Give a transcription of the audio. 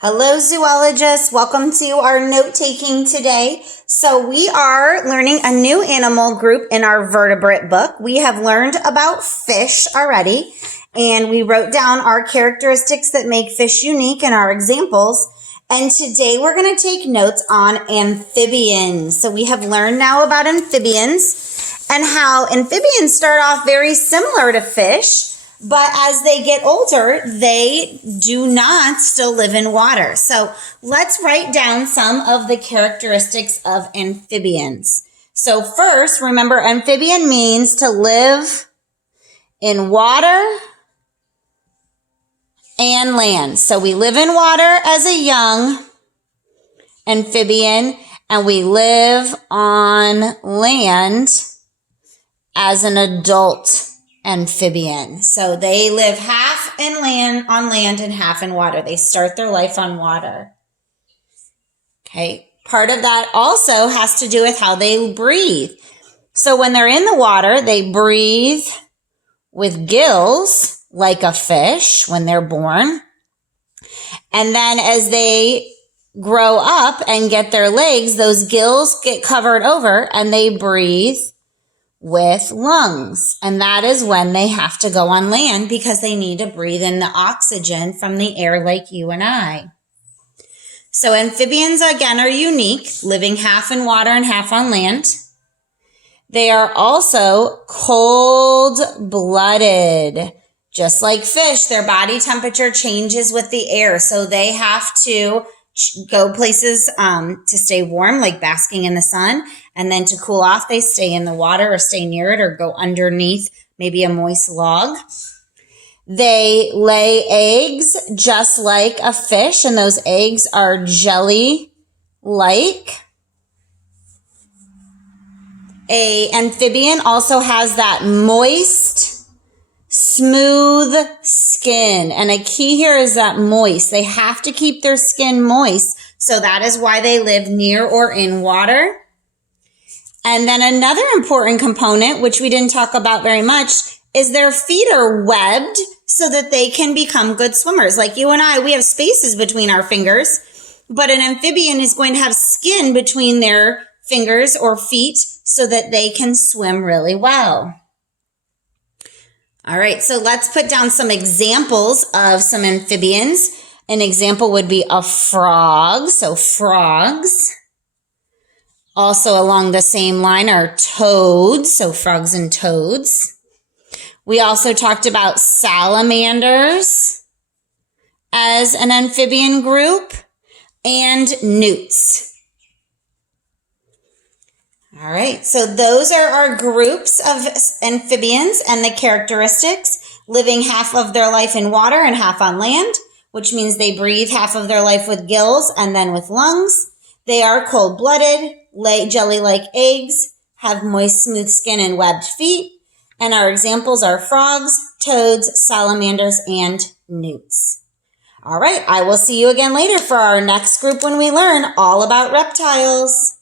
Hello, zoologists. Welcome to our note-taking today. So we are learning a new animal group in our vertebrate book. We have learned about fish already, and we wrote down our characteristics that make fish unique and our examples. And today we're going to take notes on amphibians. So we have learned now about amphibians and how amphibians start off very similar to fish, but as they get older, they do not still live in water. So let's write down some of the characteristics of amphibians. So first, remember, amphibian means to live in water and land. So we live in water as a young amphibian, and we live on land as an adult amphibian. So they live half on land and half in water. They start their life on water. Okay. Part of that also has to do with how they breathe. So when they're in the water, they breathe with gills like a fish when they're born. And then as they grow up and get their legs, those gills get covered over and they breathe with lungs. And that is when they have to go on land because they need to breathe in the oxygen from the air like you and I. So amphibians, again, are unique, living half in water and half on land. They are also cold-blooded. Just like fish, their body temperature changes with the air. So they have to go places to stay warm, like basking in the sun. And then to cool off, they stay in the water or stay near it or go underneath maybe a moist log. They lay eggs just like a fish, and those eggs are jelly-like. An amphibian also has that moist, smooth skin. And a key here is that moist. They have to keep their skin moist. So that is why they live near or in water. And then another important component, which we didn't talk about very much, is their feet are webbed so that they can become good swimmers. Like you and I, we have spaces between our fingers, but an amphibian is going to have skin between their fingers or feet so that they can swim really well. All right, so let's put down some examples of some amphibians. An example would be a frog, so frogs. Also along the same line are toads, so frogs and toads. We also talked about salamanders as an amphibian group and newts. All right, so those are our groups of amphibians and the characteristics, living half of their life in water and half on land, which means they breathe half of their life with gills and then with lungs. They are cold-blooded, lay jelly-like eggs, have moist, smooth skin and webbed feet. And our examples are frogs, toads, salamanders, and newts. All right, I will see you again later for our next group when we learn all about reptiles.